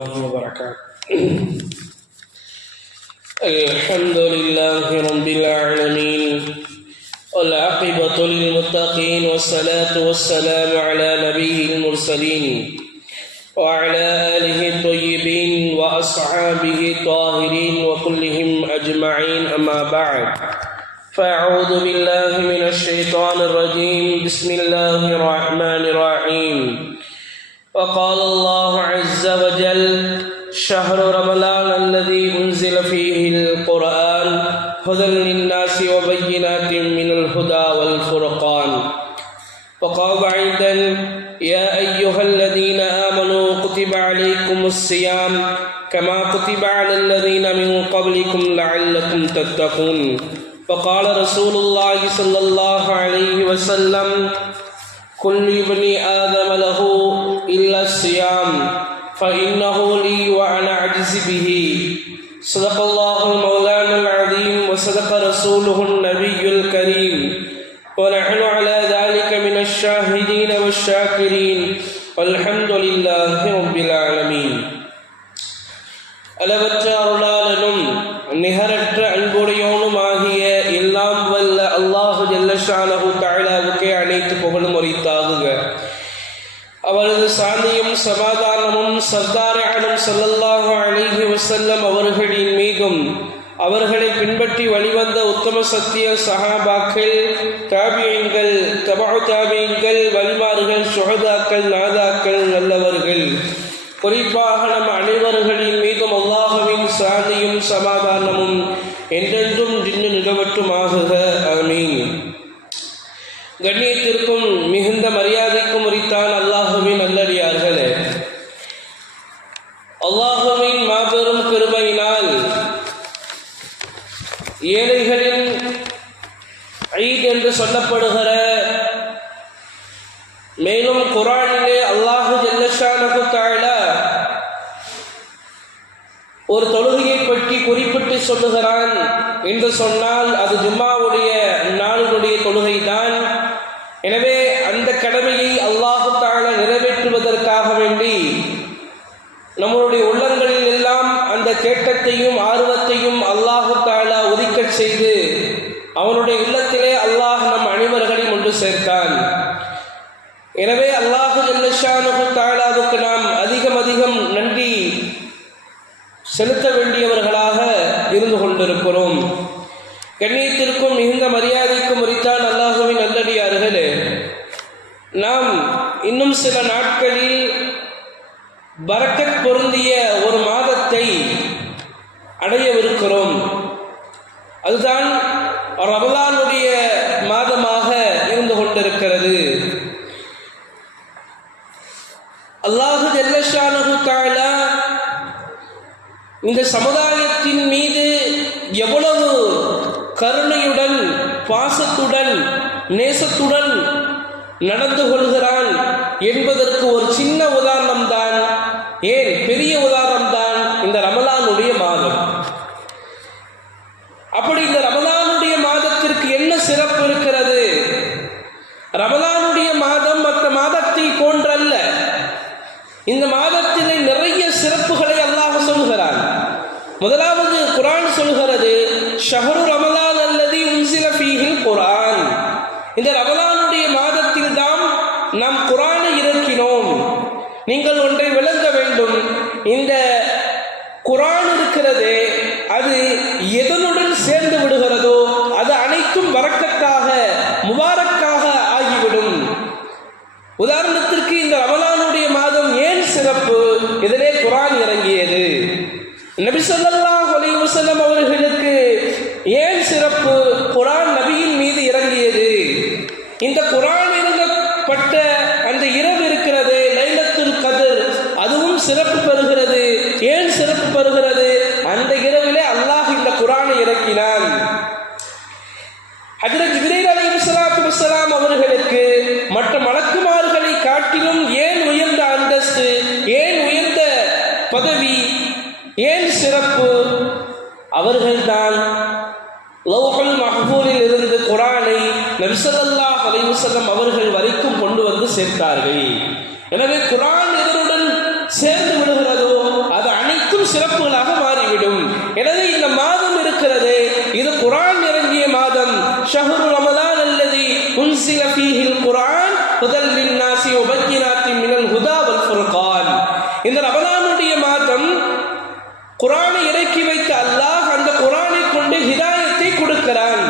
وبركاته. الحمد لله رب العالمين والعاقبة للمتقين والصلاة والسلام على نبيه المرسلين وعلى آله الطيبين وأصحابه الطاهرين وكلهم أجمعين، أما بعد، فأعوذ بالله من الشيطان الرجيم. بسم الله الرحمن الرحيم. وقال الله عز وجل: شهر رمضان الذي أنزل فيه القرآن هدى للناس وبينات من الهدى والفرقان. وقال أيضا: يا أيها الذين آمنوا كتب عليكم الصيام كما كتب على الذين من قبلكم لعلكم تتقون. وقال رسول الله صلى الله عليه وسلم: كل ابن آدم له إلا الصيام فإنه لي وأنا أجزي به. صدق الله مولانا العظيم وصدق رسوله النبي الكريم، ونحن على ذلك من الشاهدين والشاكرين، والحمد لله رب العالمين. அளவற்ற அருளாளனும் நிகரற்ற அன்புடையோனுமாகிய எல்லாம் வல்ல அல்லாஹு ஜல்ல ஷானஹு தஆலாவுக்கே அனைத்து புகழும் உரித்தாகுக. அவரது சாந்தியும் சமாதானமும் சர்தார் ஸல்லல்லாஹு அலைஹி வஸல்லம் அவர்களின் மீதும், அவர்களை பின்பற்றி வழிவந்த உத்தம சத்திய சஹாபாக்கள், தாபியீன்கள், தபஉ தாபியீன்கள், வலிமார்கள், சுஹதாக்கள், நாதாக்கள், நல்லவர்கள், குறிப்பாக நம் அனைவர்களின் மீதும் அல்லாஹ்வின் சாந்தியும் சமாதானமும் என்றென்றும் நிலவட்டுமாகுக. ஆமீன். கண்ணியத்திற்கும் மிகுந்த மரியாதைக்கும் உரித்தான் அல்லாஹ்வின் நல்லடியார்களே, அல்லாஹ்வின் மாபெரும் கிருபையினால் ஏழைகளின் ஈத் என்று சொல்லப்படுகிற, மேலும் குர்ஆனிலே அல்லாஹு ஜல்ல ஷானஹு தஆலா ஒரு தொழுகையை பற்றி குறிப்பிட்டு சொல்லுகிறான் என்று சொன்னால் அது ஜும்மாவுடைய நாளுடைய தொழுகைதான். எனவே அந்த கடமையை அல்லாஹு தஆலா நிறைவேற்றுவதற்காக வேண்டி நம்முடைய உள்ளங்களில் எல்லாம் அந்த தேட்டத்தையும் ஆர்வத்தையும் அல்லாஹு தஆலா உதிக்கச் செய்து அவனுடைய உள்ளத்திலே அல்லாஹ் நம் அனைவர்களையும் ஒன்று சேர்த்தான். எனவே அல்லாஹு ஜல்ல ஷானஹு தஆலாவுக்கு நாம் அதிகம் நன்றி செலுத்த வேண்டியவர்களாக இருந்து கொண்டிருக்கிறோம். கண்ணியத்திற்கும் மிகுந்த மரியாதைக்கும் உரித்தான் அல்லாஹ்வின் நல்லடியார்களே, நாம் இன்னும் சில நாட்களில் பரக்கத் பொருந்திய ஒரு மாதத்தை அடையவிருக்கிறோம். அதுதான் ரமலானுடைய மாதமாக இருந்து கொண்டிருக்கிறது. அல்லாஹு ஜல்ல ஷானஹு தஆலா இந்த சமுதாயத்தின் மீது எவ்வளவு கருணையுடன், பாசத்துடன், நேசத்துடன் நடந்து கொள்கிறான் என்பதற்கு ஒரு சின்ன உதாரணம் தான், ஏன் பெரிய உதாரணம் தான் இந்த ரமலானுடைய மாதம். அப்படி இந்த ரமலானுடைய மாதத்திற்கு என்ன சிறப்பு இருக்கிறது? ரமலானுடைய மாதம் மற்ற மாதத்தை போன்றல்ல. இந்த மாதத்திலே நிறைய சிறப்புகளை அல்லாஹ் சொல்கிறான். முதலாவது குர்ஆன் சொல்கிறது, ஷஹ்ரு ரமலான் அல்லதி உன்சில ஃபீஹில் குர்ஆன். இந்த ரமலானுடைய மாதத்தில் தான் நாம் குர்ஆனை இறக்கினோம். நீங்கள் ஒன்றை விளங்க வேண்டும், இந்த குர்ஆன் இருக்கிறதே அது எதனுடன் சேர்ந்து விடுகிறதோ அது அனைத்தும் பரக்கத்தாக, முபாரக்காக ஆகிவிடும். உதாரணத்திற்கு இந்த ரமலானுடைய மாதம் ஏன் சிறப்பு? இதிலே குர்ஆன் இறங்கியது. நபி ஸல்லல்லாஹு அலைஹி வஸல்லம் அவர்களுக்கு ஏன் சிறப்பு? குர்ஆன் நபியின் மீது இறங்கியது. இந்த குர்ஆன் இறங்கப்பட்ட அந்த இரவு இருக்கிறது, லைலத்துல் கத்ர், அதுவும் சிறப்பு பெறுகிறது. ஏன் சிறப்பு பெறுகிறது? அந்த இரவிலே அல்லாஹ் இந்த குர்ஆனை இறக்கினான். ஹஜ்ரத் ஜிப்ரீல் அலைஹிஸ்ஸலாத்து வஸ்ஸலாம் அவர்களுக்கு மற்ற மலக்குமார்களை காட்டிலும் ஏன் உயர்ந்த அந்தஸ்து, ஏன் உயர்ந்த பதவி, ஏன் சிறப்பு? அவர்கள்தான் லவ்ஹுல் மஹ்ஃபூலில் இருந்து குர்ஆனை நபி ஸல்லல்லாஹு அலைஹி வஸல்லம் அவர்கள் வரைக்கும் கொண்டு வந்து சேர்த்தார்கள். எனவே குர்ஆன் எதனுடன் சேர்ந்து விடுகிறதோ சிறப்புகளாக மாறிவிடும். எனவே இந்த மாதம் இருக்கிறது, இது குர்ஆன் இறங்கிய மாதம். ஷஹ்ரு ரமலான் அல்லதி உன்சில ஃபீஹில் குர்ஆன் ஹுதல் லின்னாஸி வ பய்யினாத்தின் மினல் ஹுதா வல் ஃபுர்கான். இந்த ரமலானுடைய மாதம் குர்ஆனை இறக்கி வைத்த அல்லாஹ் அந்த குர்ஆனை கொண்டு ஹிதாயத்தை கொடுக்கிறான்.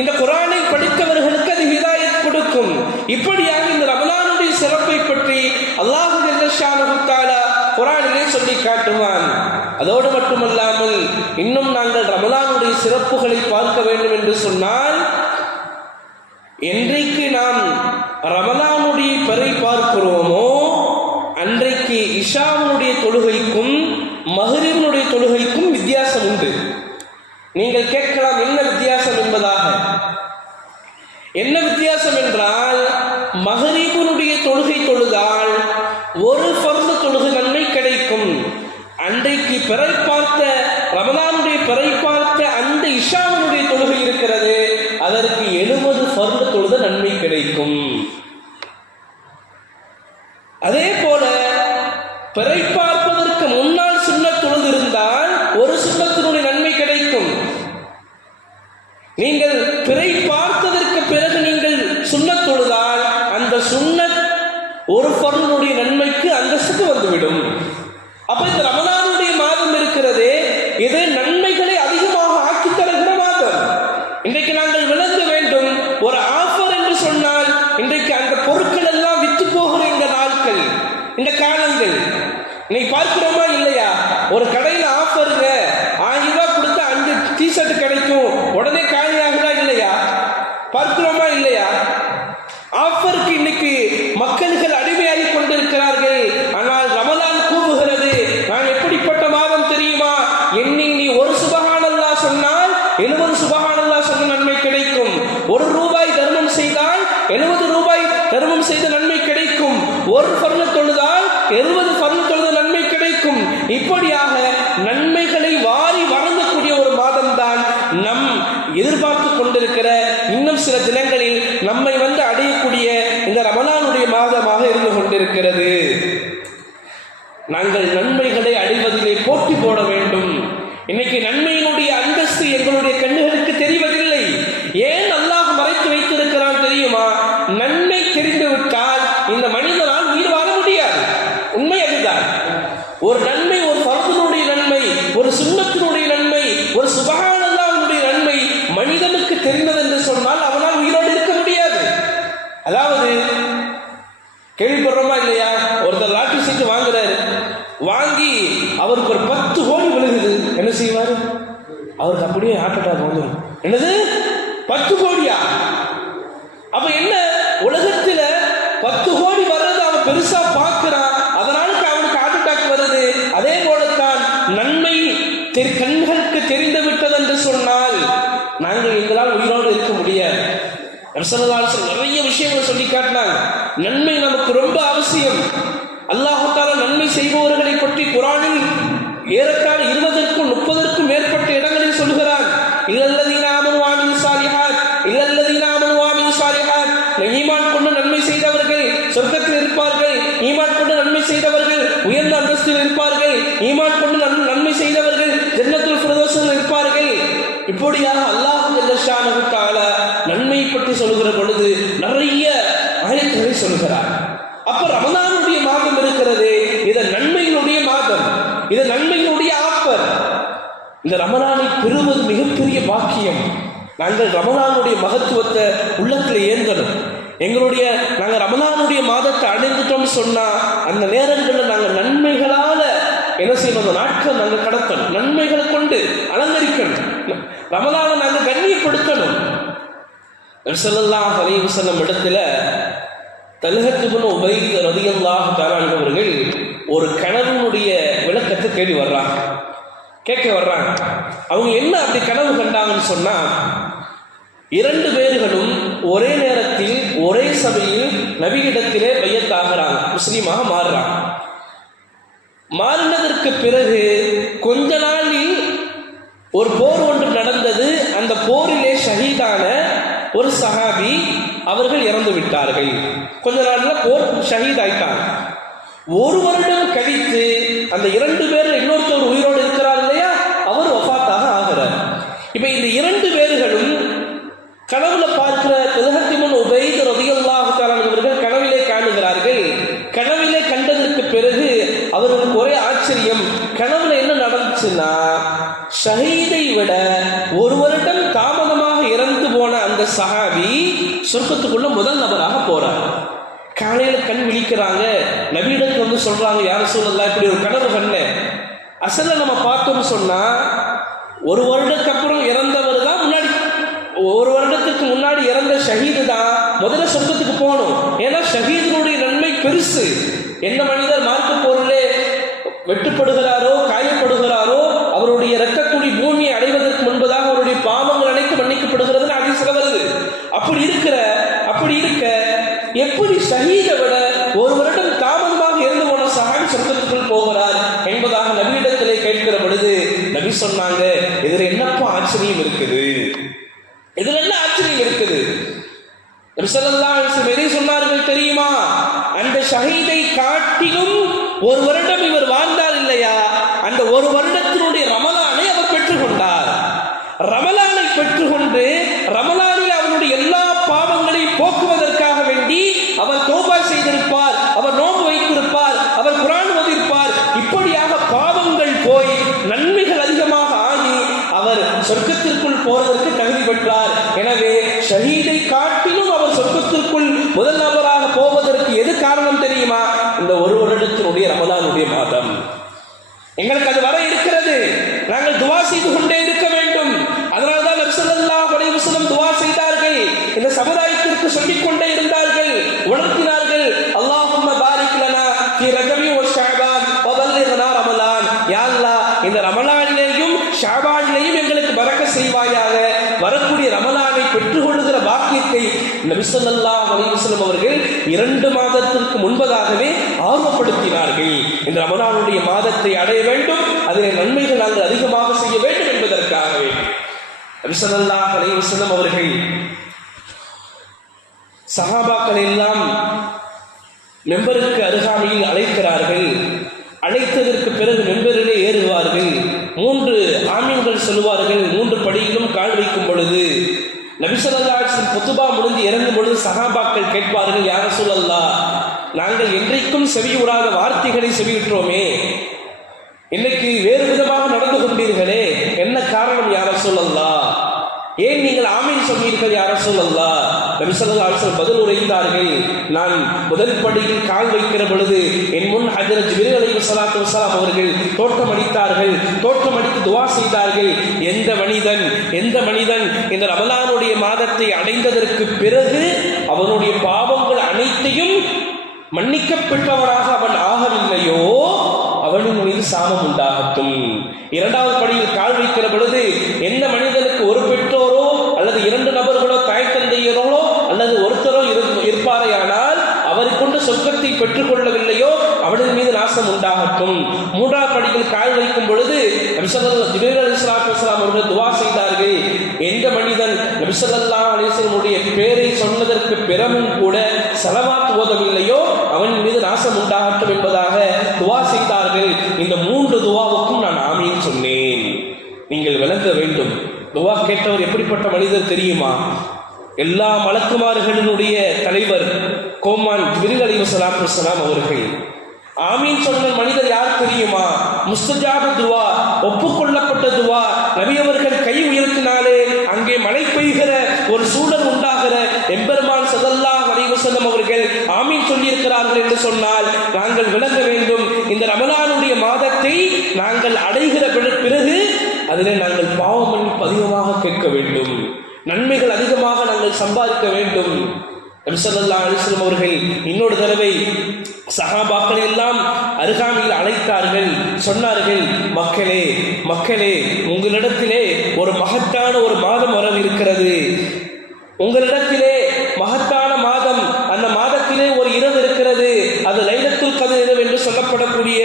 இந்த குர்ஆனை படித்தவர்களுக்கு அது ஹிதாயத் கொடுக்கும். இப்படியாக இந்த ரமலானுடைய சிறப்பை பற்றி அல்லாஹ் ஜல்ல ஷானஹு தஆலா குர்ஆனிலே சொல்லி காட்டுவான். அதோடு மட்டுமல்லாமல் இன்னும் நாங்கள் ரமலானுடைய சிறப்புகளை பார்க்க வேண்டும் என்று சொன்னால், என்றைக்கு நாம் ரமலானுடைய பிறை பார்க்கிறோமோ அன்றைக்கு இஷாவுடைய தொழுகைக்கும் மஹ்ரிபுடைய தொழுகைக்கும் வித்தியாசம் உண்டு. நீங்கள் கேட்கலாம், என்ன வித்தியாசம் என்பதாக. என்ன வித்தியாசம் என்றால், மஹ்ரிபுடைய தொழுகை தொழுதால் ஒரு ஃபர்து தொழுகை நன்மை கிடைக்கும். அன்றைக்கு பிறை பார்த்த ரமலானுடைய பிறை பார்த்த அந்த இஷாவுடைய தொழுகை இருக்கிறது, அதற்கு 70 ஃபர்து தொழுத நன்மை கிடைக்கும். அதே போல பிறை பார்ப்பதற்கு முன்னால் சுன்னத் தொழுது இருந்தால் ஒரு சுன்னத்தினுடைய நன்மை கிடைக்கும். நீங்கள் பிறை பார்த்ததற்கு பிறகு நீங்கள் சுன்னத் தொழுதால் அந்த சுன்னத் ஒரு ஃபர்துடைய நன்மைக்கு அந்தஸ்துக்கு வந்துவிடும். அப்ப இந்த ரமலானுடைய மாதம் இருக்கிறதே, இது நன்மைகளை அதிகமாக ஆக்கி தருகிற மாதம். இன்றைக்கு நாங்கள் விளங்க வேண்டும், ஒரு ஆஃபர் என்று சொன்னால் இன்றைக்கு அந்த பொருட்கள் எல்லாம் வித்து போகிற இந்த நாட்கள், இந்த காலங்கள் இன்னைக்கு பார்க்கிறோமா இல்லையா? ஒரு கடையில் ஆஃபருங்க, 1000 ரூபாய் கொடுத்தா 5 டிஷர்ட் கிடைக்கும், உடனே காலியாகுதா இல்லையா? பார்க்கிறோமா இல்லையா? ஆஃபருக்கு இன்னைக்கு மக்கள்கள் அடிமையாகி கொண்டிருக்கிறார்கள். ஆனால் ரமலான் கூவுகிறது, நான் எப்படிப்பட்ட மாதம் தெரியுமா? எண்ணி நீ ஒரு சுபஹானல்லாஹ் சொன்னால் 70 சுபஹானல்லாஹ் சொன்ன நன்மை கிடைக்கும். 1 ரூபாய் தர்மம் செய்தால் 70 ரூபாய் தர்மம் செய்த நன்மை கிடைக்கும். ஒரு ஃபர்து தொழுதால் 70 ஃபர்து தொழுத நன்மை கிடைக்கும். இப்படியாக நன்மைகளை வாரி வழங்கக்கூடிய ஒரு மாதம் தான் நம் எதிர்பார்த்து கொண்டிருக்கிற இன்னும் சில தினங்களில் நம்மை வந்து அடையக்கூடிய இந்த ரமலானுடைய மாதமாக இருந்து கொண்டிருக்கிறது. நாங்கள் நன்மைகளை அடைவதிலே போட்டி போட வேண்டும். இன்னைக்கு நன்மையினுடைய அந்தஸ்து எங்களுடைய கண்ணுகளுக்கு தெரிவதில்லை. ஏன் அல்லாஹ் மறைத்து வைத்திருக்கிறான் தெரியுமா? நன்மை தெரிந்துவிட்டால் இந்த மனிதனால் உயிர் வாழ முடியாது. உண்மை அதுதான். ஒரு நன்மை, ஒரு ஃபர்துனுடைய நன்மை, ஒரு சுன்னத்தினுடைய நன்மை, ஒரு சுபஹானல்லாஹ்வுடைய நன்மை மனிதனுக்கு தெரிந்தது என்று சொன்னால் அவனால் உயிரோடு இருக்க முடியாது. அதாவது கேள்விப்படுறோமா இல்லையா? ஒருத்தர் லாட்டரி சீட்டு வாங்குறாரு, வாங்கி அவருக்கு ஒரு 10 கோடி விழுகுது, என்ன செய்வாரு? அவருக்கு அப்படியே ஹார்ட் அட்டாக் வந்துடும். என்னது 10 கோடியா? அப்ப என்ன, உலகத்துல 10 கோடி வர்றது அவன் பெருசா பார்க்கிறான், அதனால அவனுக்கு ஹார்ட் அட்டாக் வருது. அதே போலத்தான் நன்மை கண்களுக்கு தெரிந்து விட்டது என்று சொன்னால் நாங்கள் எங்களால் உயிரோடு இருக்க முடியாது. நிறைய விஷயங்களை சொல்லி காட்டினாங்க. நன்மை நமக்கு ரொம்ப அவசியம். அல்லாஹ் தஆலா நன்மை செய்பவர்களை பற்றி குர்ஆனில் ஏறத்தாழ 20க்கும் 30க்கும் மேற்பட்ட இடங்களில் சொல்கிறான். இல்லல்லதீன ஆமனு வ அமிலு ஸாலிஹாத், இல்லல்லதீன ஆமனு வ அமிலு ஸாலிஹாத், ஈமான் கொண்டு நன்மை செய்தவர்கள் சொர்க்கத்தில் இருப்பார்கள், ஈமான் கொண்டு நன்மை செய்தவர்கள் உயர்ந்த அந்தஸ்தில் இருப்பார்கள், ஈமான் கொண்டு நன்மை செய்தவர்கள் ஜன்னத்துல் ஃபிர்தௌஸில் இருப்பார்கள். இப்படியாக அல்லாஹ் ஜல்ல ஷானஹு தஆலா நன்மை பற்றி சொல்கிற பொழுது நிறைய ஆயத்துகளை சொல்கிறார். அப்ப ரமலானுடைய மாதம் இருக்கிறது, இது நன்மையினுடைய மாதம், இது நன்மையினுடைய ஆஃபர். இந்த ரமலானை பெறுவது மிகப்பெரிய பாக்கியம். நாங்கள் ரமலானுடைய மகத்துவத்தை உள்ளத்தில் ஏந்தணும். நாங்கள் ரமலானுடைய மாதத்தை அடைந்துட்டோம்னு சொன்னா அந்த நேரங்களில் நாங்கள் நன்மைகளால என்ன செய்யணும்? அந்த நாட்கள் நாங்கள் கடத்தணும், நன்மைகளை கொண்டு அலங்கரிக்கணும், ரமலானை நாங்கள் கண்ணியப்படுத்தணும். ஸல்லல்லாஹு அலைஹி வஸல்லம் இடத்துல தல்ஹத் இப்னு உபைத் ரலியல்லாஹு தஆலா அவர்கள் ஒரு கனவுடைய விளக்கத்தை தேடி வர்றாங்க, கேட்க வர்றாங்க. அவங்க என்ன அப்படி கனவு கண்டாங்கன்னு சொன்னா, 2 பேர்களும் ஒரே நேரத்தில் ஒரே சபையில் நபியிடத்திலே பையத்தாகிறாங்க, முஸ்லீமாக மாறுறாங்க. மாறினதற்கு பிறகு கொஞ்ச நாளில் ஒரு போர் ஒன்று நடந்தது. அந்த போரிலே ஷஹீதான ஒரு சஹாபி அவர்கள் இறந்து விட்டார்கள். கொஞ்ச நாள்ல போர் ஷஹீத் ஆயிட்டாங்க. 1 வருடம் கழித்து அந்த 2 பேர் இன்னொருத்தர் உயிரோடு இருக்கிறார் அவர்களுக்கு ஒரே ஆச்சரியம். கனவுல என்ன நடந்துச்சுன்னா, ஷஹீதை விட ஒரு வருடம் தாமதமாக இறந்து போன அந்த சஹாபி சொர்க்கத்துக்குள்ள முதல் நபராக போறார். காலையில கண் விழிக்கிறாங்க, நபியிடத்துல வந்து சொல்றாங்க, யார சொல்லலாம் இப்படி ஒரு கனவு கண்ண. அசல்ல நம்ம பார்த்தோம்னு சொன்னா ஒரு வருடத்துக்கு அப்புறம் இறந்தவர் தான் முன்னாடி, ஒரு வருடத்துக்கு முன்னாடி இறந்த ஷஹீது தான் முதல்ல சொர்க்கத்துக்கு போகணும். ஏன்னா ஷஹீதனுடைய நன்மை பெருசு. என்ன மனிதர் மார்க்க போரிலே வெட்டுப்படுகிறாரோ காயப்படுகிறாரோ அவருடைய இரத்தத்துளி பூமியை அடைவதற்கு முன்பதாக அவருடைய பாவங்கள் அனைத்து மன்னிக்கப்படுகிறது ஹதீஸ்ல வருது. அப்படி இருக்க எப்படி ஷஹீதை விட ஒரு வருடம் தாமதமாக இறந்து போன சஹாபி சொர்க்கத்துக்குள் போகிறார் என்பதாக நபியிடத்திலே கேட்கிற பொழுது நபி சொன்னாங்க, இதுல என்னப்பா ஆச்சரியம் இருக்குது, இதுல என்ன ஆச்சரியம் இருக்குது? நபி ஸல்லல்லாஹு அலைஹி வஸல்லம் எதை சொன்னார்கள் தெரியுமா? அந்த ஷஹீதை காட்டிலும் ஒரு வருடம் இவர் வாழ்ந்தார் இல்லையா, அந்த ஒரு வருடத்தினுடைய ரமலானை அவர் பெற்றுக்கொண்டார். ரமலானை பெற்றுக்கொண்டு ரமலானில் அவருடைய எல்லா பாவங்களையும் போக்குவதற்காக வேண்டி அவர் தௌபா செய்திருப்பார், அவர் நோன்பு வைத்திருப்பார், அவர் குர்ஆன் ஓதியிருப்பார். இப்படியாக பாவங்கள் போய் நன்மைகள் அதிகமாக ஆகி அவர் சொர்க்கத்திற்குள் போவதற்கு தகுதி பெற்றார். எனவே ஷஹீதை காட்டிலும் அவர் சொர்க்கத்திற்குள் முதல் நபராக போவதற்கு எது காரணம் தெரியுமா? இந்த ஒரு வருடத்தினுடைய ரமலானுடைய மாதம். எங்களுக்கு அது வர இருக்கிறது, நாங்கள் துவா செய்து கொண்டே இருக்க வேண்டும். அதனால்தான் நபி ஸல்லல்லாஹு அலைஹி வஸல்லம் துவா செய்தார்கள், இந்த சமுதாயத்திற்கு சொல்லிக் கொண்டே இருந்தார்கள், உணர்த்தினார்கள். அல்லாஹும்ம பாரிக் லனா ஃபீ ரஜபி வ ஷஅபான் வ பல்லிக்னா ரமலான். யா அல்லாஹ், இந்த ரமலானிலேயும் ஷஅபானிலேயும் எங்களுக்கு பரக்கத் செய்வாயாக. வரக்கூடிய ரமலானை பெற்றுக்கொள்ளுகிற பாக்கியத்தை நபி ஸல்லல்லாஹு அலைஹி வஸல்லம் அவர்கள் 2 மாதத்திற்கு முன்பதாகவே ஆர்வப்படுத்தினார்கள். இந்த ரமலானுடைய மாதத்தை அடைய வேண்டும், அதில் நன்மைகள் நாங்கள் அதிகமாக செய்ய வேண்டும் என்பதற்காகவே நபி ஸல்லல்லாஹு அலைஹி வஸல்லம் அவர்கள் சஹாபாக்கள் எல்லாம் மெம்பருக்கு அருகாமையில் அழைக்கிறார்கள். அழைத்ததற்கு பிறகு மெம்பரிலே ஏறுவார்கள். 3 ஆமீன்கள் சொல்லுவார்கள். 3 படியிலும் கால் வைக்கும் பொழுது நபி ஸல்லல்லாஹு அலைஹி வஸல்லம் குத்பா முடிந்து இறங்கும் பொழுது சஹாபாக்கள் கேட்பார்கள், யா ரசூலல்லாஹ், நாங்கள் என்றைக்கும் செவியுறாத வார்த்தைகளை செவியுற்றோமே, இன்னைக்கு வேறு விதமாக நடந்து கொண்டீர்களே, என்ன காரணம் யா ரசூலல்லாஹ்? ஏன் நீங்கள் ஆமீன் சொன்னீர்கள் யா ரசூலல்லாஹ்? நபி ஸல்லல்லாஹு அலைஹி வஸல்லம் பதில் உரைத்தார்கள், நான் முதல் படியில் கால் வைக்கிற பொழுது என் முன் ஹஜ்ரத் ஜிப்ரீல் அலைஹிஸ்ஸலாத்து வஸ்ஸலாம் அவர்கள் தோற்றமடித்தார்கள். தோற்றமடித்து துஆ செய்தார்கள். எந்த மனிதன் இந்த ரமலானுடைய மாதத்தை அடைந்ததற்கு பிறகு அவனுடைய பாவங்கள் அனைத்தையும் மன்னிக்கப்பட்டவனாக அவன் ஆகவில்லையோ அவனின் மீது சாபம் உண்டாகட்டும். 2வது படியில் கால் வைக்கிற பொழுது எந்த மனிதனுக்கு ஒரு பெற்றோரோ அல்லது 2 நபர்களோ தாய் தந்தையர்களோ அல்லது ஒருத்தரோ இருப்பாரையானால் அவரை கொண்டு சொர்க்கத்தை பெற்றுக் கொள்ளவில்லையோ அவனின் மீது நாசம் உண்டாகட்டும். 3வது படியில் கால் வைக்கும் பொழுது நபி ஜிப்ரீல் அலைஹிஸ்ஸலாத்து வஸ்ஸலாம் அவர்கள் துஆ செய்தார்கள். எந்த மனிதன் நபி ஸல்லல்லாஹு அலைஹி வஸல்லம் உடைய பெயரை சொன்னதற்கு பிறகும் கூட ஸலவாத் ஓதவில்லையோ அவன் மீது நாசம் உண்டாகட்டும் என்பதாக துஆ செய்தார்கள். இந்த 3 துஆவுக்கும் நான் ஆமீன் சொன்னேன். நீங்கள் விளங்க வேண்டும், துஆ கேட்டவர் எப்படிப்பட்ட மனிதர் தெரியுமா? எல்லா மலக்குமார்களினுடைய தலைவர் கோமான் ஜிப்ரீல் அலைஹிஸ்ஸலாத்து வஸ்ஸலாம் அவர்கள். ஆமீன் சொன்ன மனிதர் யார் தெரியுமா? முஸ்தஜாப துவா, ஒப்புக்கொள்ளப்பட்ட துவா. நபி அவர்கள் கை உயர்த்தினாலே அங்கே மழை பெய்கிற ஒரு சூழல் உண்டாகிற எம்பெருமான் ஸல்லல்லாஹு அலைஹி வஸல்லம் அவர்கள் ஆமீன் சொல்லியிருக்கிறார்கள் என்று சொன்னால் நாங்கள் விளங்க வேண்டும், இந்த ரமலானுடைய மாதத்தை நாங்கள் அடைகிற பிறகு அதிலே நாங்கள் பாவ மன்னிப்பு அதிகமாக கேட்க வேண்டும், நன்மைகள் அதிகமாக நாங்கள் சம்பாதிக்க வேண்டும். நபி ஸல்லல்லாஹு அலைஹி வஸல்லம் அவர்கள் இன்னொரு தடவை சஹாபாக்களை எல்லாம் அருகாமையில் அழைத்தார்கள். சொன்னார்கள், மக்களே உங்களிடத்திலே ஒரு மகத்தான ஒரு மாதம் வரவிருக்கிறது. உங்களிடத்திலே மகத்தான மாதம், அந்த மாதத்திலே ஒரு இரவு இருக்கிறது. அது லைலத்துல் கத்ர் இரவு என்று சொல்லப்படக்கூடிய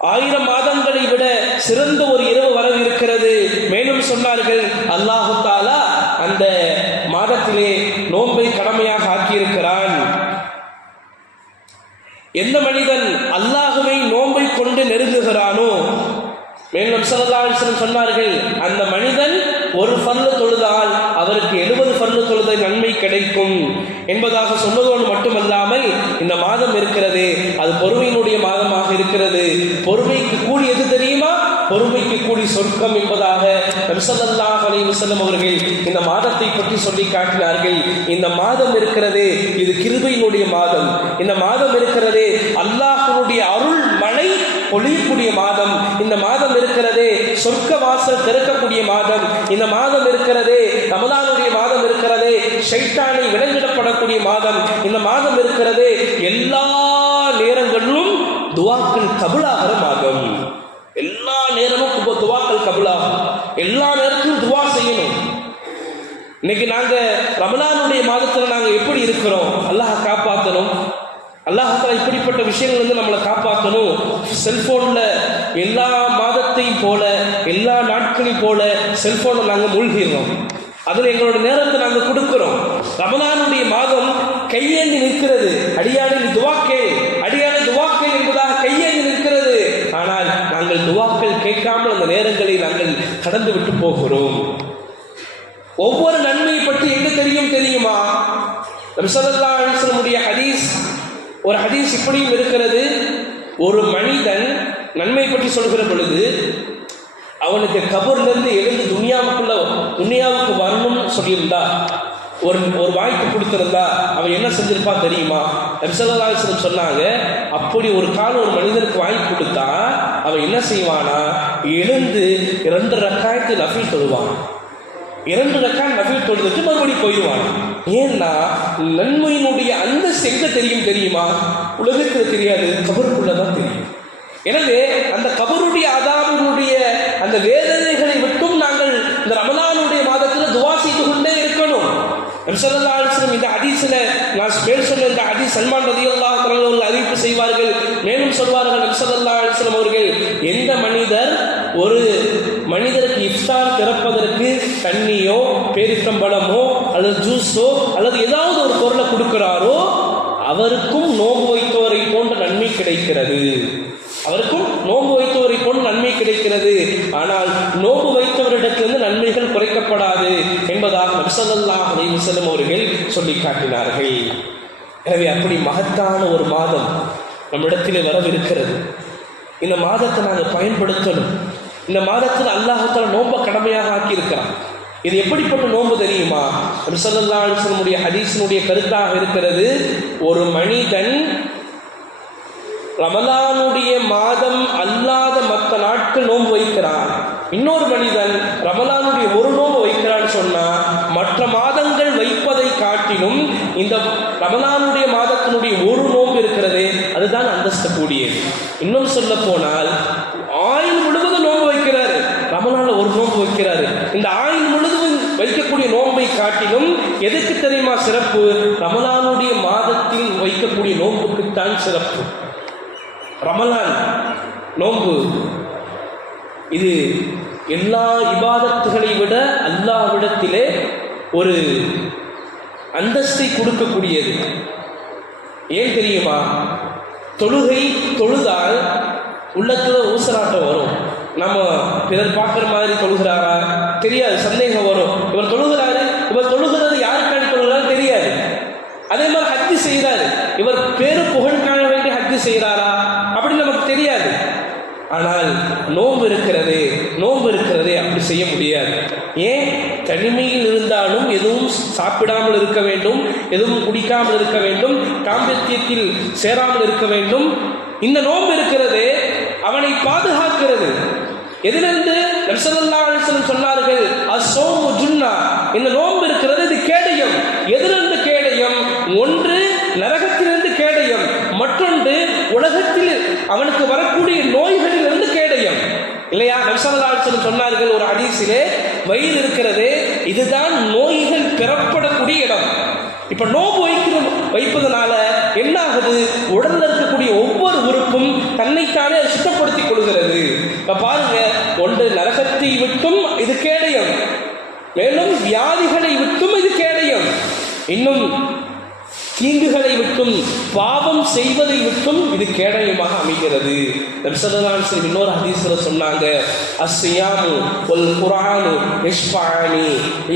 1000 மாதங்களை விட சிறந்த ஒரு இரவு வரவிருக்கிறது. மேலும் சொன்னார்கள், அல்லாஹு தஆலா அந்த மாதத்திலே நோன்பை கடமையாக ஆக்கியிருக்கிறான். எந்த மனிதன் அல்லாஹ்வை நோன்பை கொண்டு நெருங்குகிறானோ, மேலும் ஸல்லல்லாஹு அலைஹி வஸல்லம் சொன்னார்கள், அந்த மனிதன் ஒரு ஃபர்து தொழுதால் அவருக்கு 70 ஃபர்து தொழுத நன்மை கிடைக்கும் என்பதாக சொன்னதோடு மட்டுமல்லாமல் இந்த மாதம் இருக்கிறது அது பொறுமையினுடைய மாதமாக இருக்கிறது. பொறுமைக்கு கூலி எது தெரியுமா? பொறுமைக்கு கூலி சொர்க்கம் என்பதாக நபி ஸல்லல்லாஹு அலைஹி வஸல்லம் அவர்கள் இந்த மாதத்தை பற்றி சொல்லி காட்டினார்கள். இந்த மாதம் இருக்கிறது, இது கிருபையினுடைய மாதம். இந்த மாதம் இருக்கிறது, அல்லாஹ்வுடைய அருள் மழை பொழியக்கூடிய மாதம். இந்த மாதம் இருக்கிறதே, சொர்க்க வாசல் திறக்கக்கூடிய மாதம். இந்த மாதம் இருக்கிறதே, ரமலானுடைய மாதம் இருக்கிறதே, ஷைத்தானை விலங்கிடப்படக்கூடிய மாதம். இந்த மாதம் இருக்கிறதே, எல்லா நேரங்களிலும் துவாக்கள் கபூலாகிற மாதம். எல்லா நேரமும் துவாக்கள் கபூலாகும். எல்லா நேரத்திலும் துவா செய்யணும். இன்னைக்கு நாங்க ரமலானுடைய மாதத்துல நாங்க எப்படி இருக்கிறோம்? அல்லாஹ் காப்பாற்றணும். அல்லாஹ் இப்படிப்பட்ட விஷயங்கள் வந்து நம்மளை காப்பாற்றணும். செல்போன்ல எல்லா மாதத்தையும் போல, எல்லா நாட்களையும் போல செல்போனை நாங்கள் மூழ்கிடுறோம். அதில் எங்களோட நேரத்தை நாங்கள் கொடுக்கிறோம். ரமலானுடைய மாதம் கையேந்தி நிற்கிறது. அடியானை துவாக்கே, அடியானை துவாக்கே என்பதாக கையேந்தி நிற்கிறது. ஆனால் நாங்கள் துவாக்கள் கேட்காமல் அந்த நேரங்களை நாங்கள் கடந்து விட்டு போகிறோம். ஒவ்வொரு நன்மையை பற்றி எங்க தெரியுமா? நபி ஸல்லல்லாஹு அலைஹி வஸல்லம் ஹதீஸ், ஒரு ஹதீஸ் இப்படியும் இருக்கிறது. ஒரு மனிதன் நன்மை பற்றி சொல்கிற பொழுது அவனுக்கு கபர்லேருந்து எழுந்து துனியாவுக்கு வரணும்னு சொல்லியிருந்தா, ஒரு வாய்ப்பு கொடுத்திருந்தா அவன் என்ன செஞ்சிருப்பான் தெரியுமா? நபி ஸல்லல்லாஹு அலைஹி வஸல்லம் சொன்னாங்க, அப்படி ஒரு காலம் ஒரு மனிதனுக்கு வாய்ப்பு கொடுத்தா அவன் என்ன செய்வானா, எழுந்து 2 ரக்காயத்து நஃபில் தொழுவான். 2 ரக்காத் நஃபில் தொழுதுட்டு மறுபடியும் போயிடுவான். ஏன்னா நன்மையினுடைய அந்த செங்க தெரியுமா? உலகத்தில் தெரியாது, கபருக்குள்ளதான் தெரியும். எனவே அந்த கபருடைய அதாபினுடைய அந்த வேதனைகளை விட்டும் நாங்கள் இந்த ரமலானுடைய மாதத்தில் துவா செய்து கொண்டே இருக்கணும். நபி ஸல்லல்லாஹு அலைஹி வஸல்லம் இந்த ஹதீஸ்ல நான் மேல் சொன்ன இந்த ஹதீஸ் சல்மான் ரலியல்லாஹு அன்ஹு அவர்கள் அறிவிப்பு செய்வார்கள். மேலும் சொல்வார்கள் நபி ஸல்லல்லாஹு அலைஹி வஸல்லம் அவர்கள், எந்த மனிதர் ஒரு மனிதருக்கு இஃப்தார் திறப்பதற்கு தண்ணியோ பேரித்தம்பழமோ அல்லது ஜூஸோ அல்லது ஏதாவது ஒரு பொருளை கொடுக்கிறாரோ அவருக்கும் நோன்பு வைத்தவரை போன்ற நன்மை கிடைக்கிறது. அவருக்கும் நோன்பு வைத்தவரை போன்ற நன்மை கிடைக்கிறது. ஆனால் நோன்பு வைத்தவரிடத்திலிருந்து நன்மைகள் குறைக்கப்படாது என்பதாக நபி ஸல்லல்லாஹு அலைஹி வஸல்லம் அவர்கள் சொல்லி காட்டினார்கள். எனவே அப்படி மகத்தான ஒரு மாதம் நம்மிடத்தில் வரவிருக்கிறது. இந்த மாதத்தை நாங்கள் பயன்படுத்தணும். இந்த மாதத்தில் அல்லாஹ் தஆலா நோன்பை கடமையாக ஆக்கியிருக்கிறான். இது எப்படிப்பட்ட நோன்பு தெரியுமா? நபி ஸல்லல்லாஹு அலைஹி வஸல்லம் ஹதீஸினுடைய கருத்தாக இருக்கிறது, ஒரு மனிதன் ரமலானுடைய மாதம் அல்லாத மற்ற நாட்கள் நோன்பு வைக்கிறான், இன்னொரு மனிதன் ரமலானுடைய ஒரு நோன்பு வைக்கிறான்னு சொன்னா மற்ற மாதங்கள் வைப்பதை காட்டிலும் இந்த ரமலானுடைய மாதத்தினுடைய ஒரு நோன்பு இருக்கிறது அதுதான் அந்தஸ்து கூடியது. இன்னும் சொல்ல போனால் ஆயுள் முழுவதும் நோன்பு வைக்கிறாரு, ரமலான்ல ஒரு நோன்பு வைக்கிறாரு. இந்த ஆயுள் முழுவதும் வைக்கக்கூடிய நோன்பை காட்டிலும் எதுக்கு தெரியுமா சிறப்பு? ரமலானுடைய மாதத்தில் வைக்கக்கூடிய நோன்புக்குத்தான் சிறப்பு. ரமலான் நோன்பு இது எல்லா இபாதத்துகளை விட அல்லாஹ்விடத்திலே ஒரு அந்தஸ்தை கொடுக்கக்கூடியது. ஏன் தெரியுமா? தொழுதால் உள்ளத்துல ஊசலாட்டம் வரும். நம்ம பிறர் பார்க்குற மாதிரி தொழுகிறாரா தெரியாது, சந்தேகம் வரும். இவர் தொழுகிறது யாருக்காண்டி தொழுகிறாரு தெரியாது. அதே மாதிரி ஹஜ்ஜு செய்கிறாரு, இவர் பேரு புகழ் காண வேண்டிய ஹஜ்ஜு செய்கிறாரா அப்படின்னு நமக்கு தெரியாது. ஆனால் நோன்பு இருக்கிறதே அப்படி செய்ய முடியாது. ஏன்? தனிமையில் இருந்தாலும் எதுவும் சாப்பிடாமல் இருக்க வேண்டும், எதுவும் குடிக்காமல் இருக்க வேண்டும், தாம்பத்தியத்தில் சேராமல் இருக்க வேண்டும். இந்த நோன்பு இருக்கிறது அவனை பாதுகாக்கிறது. எதிலிருந்து? நபி ஸல்லல்லாஹு அலைஹி வஸல்லம் சொன்னார்கள், அஸ்ஸௌமு ஜுன்னா, இந்த நோன்பு இருக்கிறது இது கேடயம். எதிலிருந்து கேடயம்? ஒன்று நரகத்திலிருந்து கேடயம், மற்றொன்று உலகத்தில் அவனுக்கு வரக்கூடிய நோய்களிலிருந்து கேடயம். இல்லையா? நபி ஸல்லல்லாஹு அலைஹி வஸல்லம் சொன்னார்கள் ஒரு ஹதீஸிலே, வயிறு இருக்கிறது இதுதான் நோய்கள் பெறப்படக்கூடிய இடம். இப்ப நோன்பு வைப்பதனால என்ன ஆகுது? உடல்ல இருக்கக்கூடிய ஒவ்வொரு உறுப்பும் தன்னைத்தானே சுத்தப்படுத்திக் கொள்கிறது. இப்ப பாருங்க, ஒன்று நரகத்தை விட்டும் இது கேடயம், மேலும் வியாதிகளை விட்டும் இது கேடயம், இன்னும் தீங்குகளை விட்டும் பாவம் செய்வதை விட்டும் இது கேடயமாக அமைகிறது. நபி ஸல்லல்லாஹு அலைஹி வஸல்லம் இன்னொரு ஹதீஸ்ல சொன்னாங்க, அஸ்ஸியாமு வல் குர்ஆனு யஷ்ஃபஅனி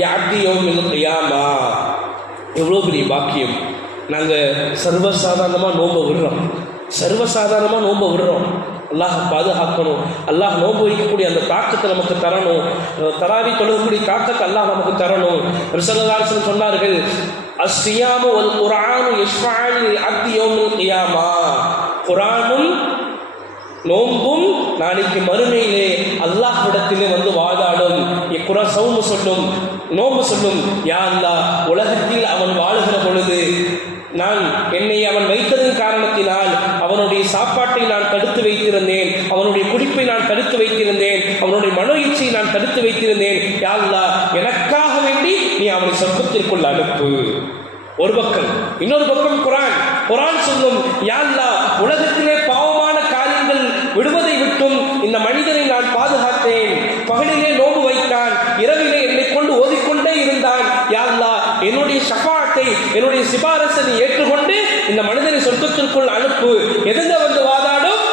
யஅப்தி யௌமில் கியாமா. எவ்வளோ பெரிய பாக்கியம்! நாங்கள் சர்வசாதாரணமாக நோன்பை விடுறோம், சர்வசாதாரணமாக நோன்பை விடுறோம். அல்லாஹ் பாதுகாக்கணும். அல்லாஹ் நோன்பு வைக்கக்கூடிய அந்த தாக்கத்தை நமக்கு தரணும். தராவி தொழுகக்கூடிய தாக்கத்தை அல்லாஹ் நமக்கு தரணும். ரசூலுல்லாஹி ஸல்லல்லாஹு அலைஹி வஸல்லம் சொன்னார்கள், அஸ்ஸியாமு வல் குர்ஆனு யஷ்ஃபஅனி லில் அப்தி யௌமல் கியாமா. குர்ஆனும் நோன்பும் நாளைக்கு மறுமையிலே அல்லாஹ்விடத்திலே வந்து வாதாடும். குர்ஆன் சௌமு சொல்லும், நோன்பு சொல்லும், யா அல்லாஹ், உலகத்தில் அவன் வாழுகிற பொழுது என்னை அவன் வைத்ததன் காரணத்தினால் அவனுடைய சாப்பாட்டை நான் தடுத்து வைத்திருந்தேன், அவனுடைய குடிப்பை நான் தடுத்து வைத்திருந்தேன், அவனுடைய மனோ இச்சையை நான் தடுத்து வைத்திருந்தேன். யா அல்லாஹ், எனக்காக வேண்டி நீ அவனை சொர்க்கத்திற்குள் அனுப்பு. ஒரு பக்கம். இன்னொரு பக்கம் குர்ஆன் சொல்லும், யா அல்லாஹ், உலகத்திலே பாவமான காரியங்கள் விடுவதை விட்டும் இந்த மனிதனை நான் பாதுகாத்தேன். பகலிலே நோன்பு வைத்தான், இரவிலே என்னை கொண்டு ஓதிக்கொண்டே இருந்தான். யா அல்லாஹ், என்னுடைய ஷஃபாஅத்தை, என்னுடைய சிபாரசை நீ ஏற்றுக்கொண்டு இந்த மனிதனை சொர்க்கத்திற்குள் அனுப்பு. எதுங்க வந்து வாதாடும்?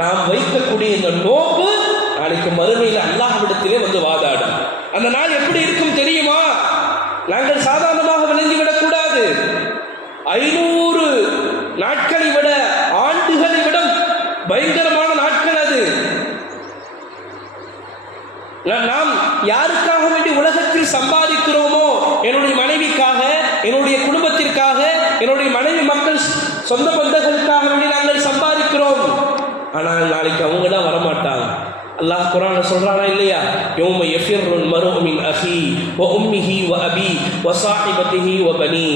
நாம் வைக்கக்கூடிய இந்த நோன்பு நாளைக்கு மறுமையில் அல்லாஹ்விடத்திலே வந்து வாதாடும். அந்த நாள் எப்படி இருக்கும் தெரியுமா? நாங்கள் சாதாரணமாக விளங்கிவிடக் கூடாது. 500 நாட்களை விட, ஆண்டுகளை விட பயங்கரமான நாட்கள் அது. நாம் யாருக்காக வேண்டி உலகத்தில் சம்பாதிக்கிறோமோ, என்னுடைய மனைவிக்காக, என்னுடைய குடும்பத்திற்காக, என்னுடைய மனைவி மக்கள் சொந்த பந்தங்களுக்காக வேண்டி நாங்கள் சம்பாதிக்கிறோம். ஆனால் நாளைக்கு அவங்க தான் வரமாட்டாங்க. அல்லாஹ் குர்ஆன்ல சொல்றானா இல்லையா? யௌம யஃபிர்ருல் மர்உ மின் அஹி வ உம்மிஹி வ அபி வ ஸாஹிபதிஹி வ பனி.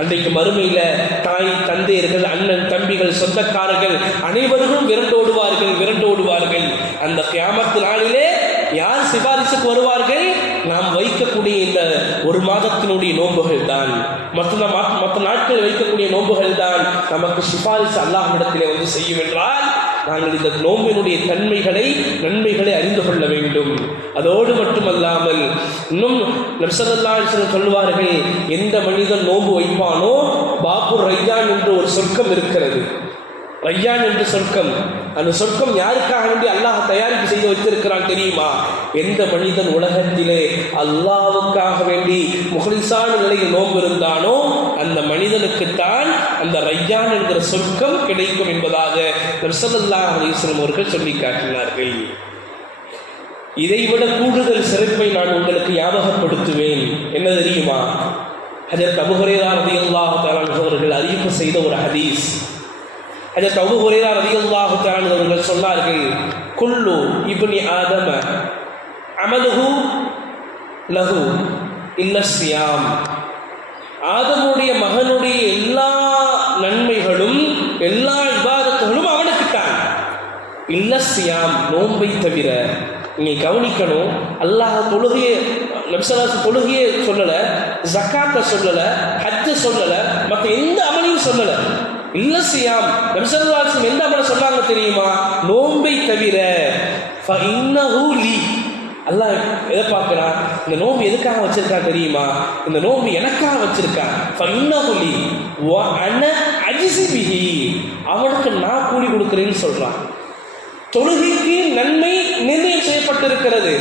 அன்றைக்கு மறுமையில தாய், தந்தையர்கள், அண்ணன், தம்பிகள், சொந்தக்காரர்கள் அனைவரும் விரண்டோடுவார்கள். அந்த கியாமத் நாளிலே யார் சிபாரிசுக்கு வருவார்கள்? நாம் வைக்கக்கூடிய இந்த ஒரு மாதத்தினுடைய நோன்புகள் தான், மற்ற நாட்கள் வைக்கக்கூடிய நோன்புகள் தான் நமக்கு சிபாரிசு அல்லாஹ்விடத்திலே வந்து செய்யும் என்றால் நாங்கள் இந்த நோம்பினுடைய நன்மைகளை அறிந்து கொள்ள வேண்டும். அதோடு மட்டுமல்லாமல் இன்னும் நபி ஸல்லல்லாஹு அலைஹி வஸல்லம் சொல்வார்கள், எந்த மனிதன் நோன்பு வைப்பானோ, பாபுர் ரையான் என்று ஒரு சொர்க்கம் இருக்கிறது. ரையான் என்று சொர்க்கம். அந்த சொர்க்கம் யாருக்காக வேண்டி அல்லாஹ் தயாரிப்பு செய்து வைத்திருக்கிறான் தெரியுமா? எந்த மனிதன் உலகத்திலே அல்லாஹ்வுக்காக வேண்டி முஹ்லிஸான நிலையில் நோன்பு இருந்தானோ அந்த மனிதனுக்குத்தான் அந்த ரையான் என்கிற சொர்க்கம் கிடைக்கும் என்பதாக நபி ஸல்லல்லாஹு அலைஹி வஸல்லம் அவர்கள் சொல்லி காட்டினார்கள். இதைவிட கூடுதல் சிறப்பை நான் உங்களுக்கு ஞாபகப்படுத்துவேன். என்ன தெரியுமா? ஹஜ்ரத் அபூ ஹுரைரா ரலியல்லாஹு தஆலா அவர்கள் அறிவிப்பு செய்த ஒரு ஹதீஸ். ஹஜ்ரத் அபூ ஹுரைரா ரலியல்லாஹு தஆலா அவர்கள் சொன்னார்கள், குல்லு இப்னி ஆதம அமலுஹு லஹு இல்ல ஸியாம். ஆதமுடைய மகனுடைய எல்லா நன்மைகளும், எல்லா இபாதத்துகளும் அவனுக்குத்தான். இல்ல ஸியாம், நோன்பை தவிர. நீங்க கவனிக்கணும், அல்லாஹ் தொழுகையை, நபி ஸல்லல்லாஹு அலைஹி வஸல்லம் தொழுகையை சொல்லல, ஜகாத்தை சொல்லல, ஹஜ்ஜை சொல்லல, மற்ற எந்த அமலையும் சொல்லல. இல்ல ஸியாம், நபி ஸல்லல்லாஹு அலைஹி வஸல்லம் எந்த அமலை சொன்னாங்க தெரியுமா? நோன்பை தவிர. ஃபஇன்னஹு லீ. அல்லாஹ் எதை பார்க்கிறான்? இந்த நோன்பு எதுக்காக வச்சிருக்கான் தெரியுமா? இந்த நோன்பு எனக்காக வச்சிருக்கான். ஃபஇன்னஹு லீ வ அன அஜ்ஸி பிஹி. அவனுக்கு நான் கூலி கொடுக்கிறேன்னு சொல்றான். தொழுகைக்கு நன்மை நிர்ணயம் செய்யப்பட்டிருக்கிறது,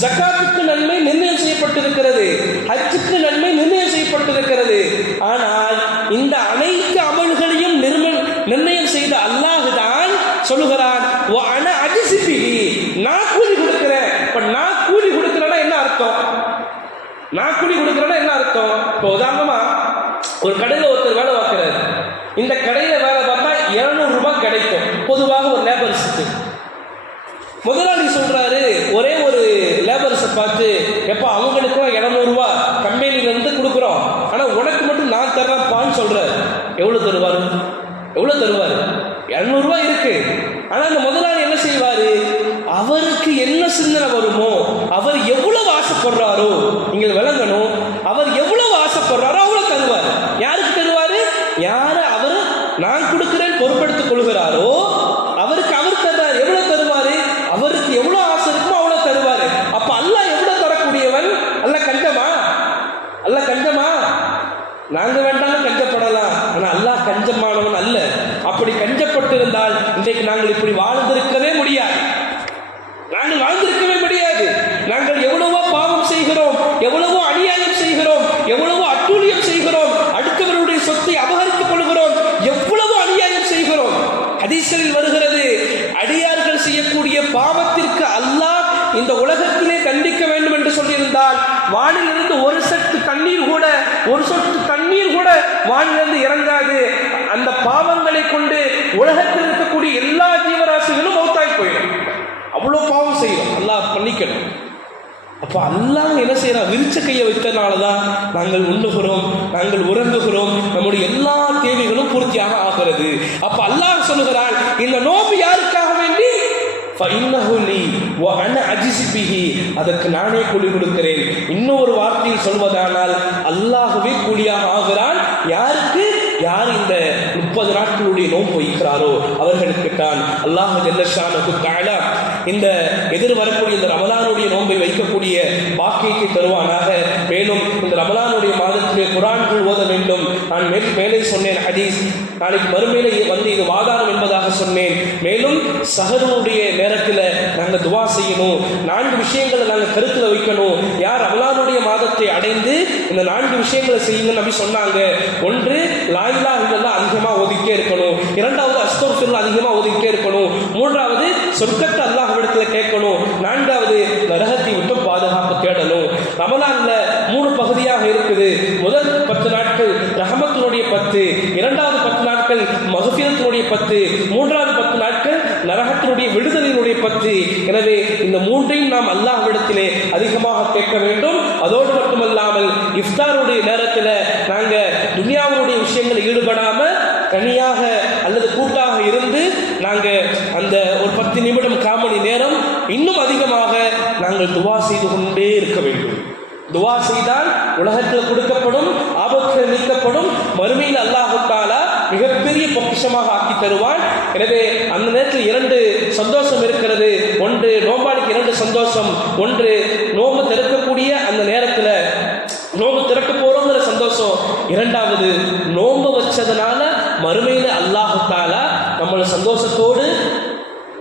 ஜகாத்துக்கு நன்மை நிர்ணயம் செய்யப்பட்டிருக்கிறது, ஹஜ்ஜுக்கு நன்மை நிர்ணயம் செய்யப்பட்டிருக்கிறது. ஆனால் இந்த அனைத்து அமல்களையும் நிர்ணயம் செய்த அல்லாஹ் தான் சொல்லுகிறான், நான் கூலி கொடுக்கிறேன். இப்ப நான் கூலி கொடுக்கிறேன்னா என்ன அர்த்தம்? நான் கூலி கொடுக்கிறேன்னா என்ன அர்த்தம்? இப்போ உதாரணமா ஒரு கடையில் ஒருத்தர் வேலை பார்க்கிறார். இந்த கடையில வேலை பார்த்தா 200 ரூபாய் கிடைக்கும் பொதுவாக ஒரு லேபர்ஸுக்கு. முதலாளி சொல்றாரு, ஒரே ஒரு லேபர்ஸை பார்த்து, எப்ப அவங்களுக்கும் 200 ரூபாய் கம்பெனில இருந்து கொடுக்குறோம், ஆனா உனக்கு மட்டும் நான் தர்றேன்ப்பான்னு சொல்றாரு. எவ்வளவு தருவாரு? 200 ரூபாய் இருக்கு. ஆனா அந்த முதலாளி என்ன செய்வாரு? அவருக்கு என்ன சிந்தனை வருமோ, அவர் எவ்வளவு ஆசைப்படுறாரோ, நீங்க விளங்கணும், அவர் எவ்வளவு ஆசைப்படுறாரோ அவ்வளவு தருவார். யாருக்கு தருவாரு? யாரு அவரு நான் கொடுக்கிறேன் பொறுப்படுத்திக் கொள்கிறாரோ அவருக்கு அவர் தருவார். எவ்வளவு தருவாரு? அவருக்கு எவ்வளவு ஆசை இருக்குமோ அவ்வளவு தருவாரு. அப்ப அல்லாஹ் எவ்வளவு தரக்கூடியவன்? அல்லாஹ் கஞ்சமா? நாங்க வேண்டாலும் கஞ்சப்படலாம், ஆனா அல்லாஹ் கஞ்சமானவன் அல்ல. அப்படி கஞ்சப்பட்டிருந்தால் இன்றைக்கு நாங்கள் இப்படி வாழ்ந்திருக்கவே முடியாது. செய்தால் வானிலிருந்து ஒரு சொட்டு தண்ணீர் கூட வானிலிருந்து இறங்காது. அந்த பாவங்களை கொண்டு உலகத்தில் இருக்கக்கூடிய எல்லா ஜீவராசிகளும் மௌத்தாய் போயிடும். அவ்வளோ பாவம் செய்யணும், அல்லாஹ் மன்னிக்கணும். அப்போ அல்லாஹ் என்ன செய்யறான்? விரிச்ச கையை வைத்தனாலதான் நாங்கள் உண்ணுகிறோம், நாங்கள் உறங்குகிறோம், நம்முடைய எல்லா தேவைகளும் பூர்த்தியாக ஆகிறது. அப்ப அல்லாஹ் சொல்லுகிறான், இந்த நோன்பு யாருக்காக வேண்டி? அதற்கு நானே கூலி கொடுக்கிறேன். இன்னொரு வார்த்தையில் சொல்வதானால் அல்லாஹ்வே கூலியாக ஆகிறான். யாருக்கு? யார் இந்த 30 நாட்களுடைய நோன்பு வைக்கிறாரோ அவர்களுக்கு தான் அல்லாஹ் ஜல்ல ஷானஹு தஆலா இந்த எதிர்வரக்கூடிய இந்த ரமலானுடைய நோன்பை வைக்கக்கூடிய பாக்கியத்தை தருவானாக. மேலும் இந்த ரமலானுடைய மாதத்திலே குர்ஆன்கள் ஓத வேண்டும். நான் மேலே சொன்னேன் ஹதீஸ், நாளைக்கு மறுமையிலே வந்து இது வாதாரம் என்பதாக சொன்னேன். மேலும் சஹருடைய நேரத்தில் நாங்கள் துவா செய்யணும். 4 விஷயங்களை நாங்கள் கருத்தில் வைக்கணும். யார் ரமலானுடைய மாதத்தை அடைந்து இந்த 4 விஷயங்களை செய்யுங்க நபி சொன்னாங்க. ஒன்று, லா இலாஹ இல்லல்லாஹ் அதிகமாக ஓதிக்கிட்டே இருக்கணும். 2வது, அஸ்தக்ஃபிருல்லாஹ் அதிகமாக ஓதிக்கிட்டே இருக்கணும். 3வது, சொர்க்கத்தை அல்லாஹ்விடத்தில் கேட்கணும். 4வது, நரகத்தை விட்டு பாதுகாப்பு தேடணும். ரமலான்ல 3 பகுதியாக இருக்குது. முதல் 10 நாட்கள் ரஹமத்தினுடைய 10, 2வது 10 நாட்கள் மக்ஃபிரத்தினுடைய 10, 3வது 10 நாட்கள் நரகத்தினுடைய விடுதலையினுடைய 10. எனவே இந்த 3ஐயும் நாம் அல்லாஹ்விடத்திலே அதிகமாக கேட்க வேண்டும். அதோடு மட்டுமல்லாமல் இஃப்தாருடைய நேரத்தில் நாங்கள் துனியாவுடைய விஷயங்களில் ஈடுபடாம தனியாக அல்லது கூட்டாக இருந்து நாங்கள் அந்த ஒரு 10 நிமிடம் காமணி நேரம் இன்னும் அதிகமாக நாங்கள் துவா செய்து கொண்டே இருக்க வேண்டும். துவா செய்தால் உலகத்தில் கொடுக்கப்படும், ஆபத்துகள் நீக்கப்படும், மறுமையில் அல்லாஹ் தஆலா மிகப்பெரிய பொக்கிஷமாக ஆக்கி தருவான். எனவே அந்த நேரத்தில் 2 சந்தோஷம் இருக்கிறது. ஒன்று, நோம்பாளிக்கு 2 சந்தோஷம். ஒன்று, நோம்பு திறக்கக்கூடிய அந்த நேரத்தில் நோம்பு திறக்க போறோங்கிற சந்தோஷம். 2வது, நோம்பு வச்சதுனால மறுமையில அல்லாஹ் தஆலா நம்மளை சந்தோஷத்தோடு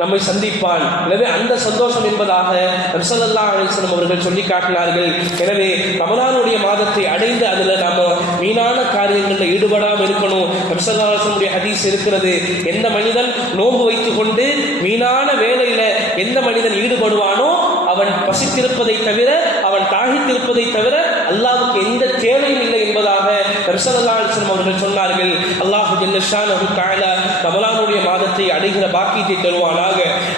நம்மை சந்திப்பான். எனவே அந்த சந்தோஷம் என்பதாக நபி ஸல்லல்லாஹு அலைஹி வஸல்லம் அவர்கள் சொல்லி காட்டினார்கள். எனவே ரமலானுடைய மாதத்தை அடைந்து அதில் நாம வீணான காரியங்களில் ஈடுபடாமல் இருக்கணும். நபி ஸல்லல்லாஹு அலைஹி வஸல்லம் ஹதீஸ் இருக்கிறது, எந்த மனிதன் நோன்பு வைத்து கொண்டு வீணான வேலையில எந்த மனிதன் ஈடுபடுவானோ அவன் பசித்திருப்பதை தவிர, அவன் தாகித்திருப்பதை தவிர அல்லாஹ்வுக்கு எந்த தேவையும் இல்லை என்பதாக நபி ஸல்லல்லாஹு அலைஹி வஸல்லம் அவர்கள் சொன்னார்கள். அல்லாஹ் ஜல்ல ஷானஹு தஆலா ரமலானுடைய மாதத்தை அடைகிற பாக்கியத்தை தருவானாக.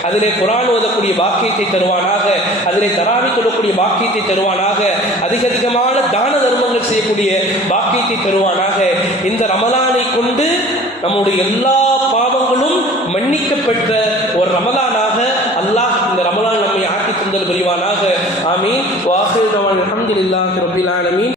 அதிலே குர்ஆன் ஓதக்கூடிய பாக்கியத்தை தருவானாக. அதிலே தராவி தொழக்கூடிய பாக்கியத்தை தருவானாக. அதிகமான தான தர்மங்கள் செய்யக்கூடிய பாக்கியத்தை தருவானாக. இந்த ரமலானை கொண்டு நம்முடைய எல்லா பாவங்களும் மன்னிக்கப்பட்ட ஒரு ரமலானாக அல்லாஹ் இந்த ரமலான் நம்மை ஆக்கி தந்தல் புரிவானாக. ஆமீன். வாஹிரு தஅவானா அல்ஹம்துலில்லாஹி ரப்பில் ஆலமீன்.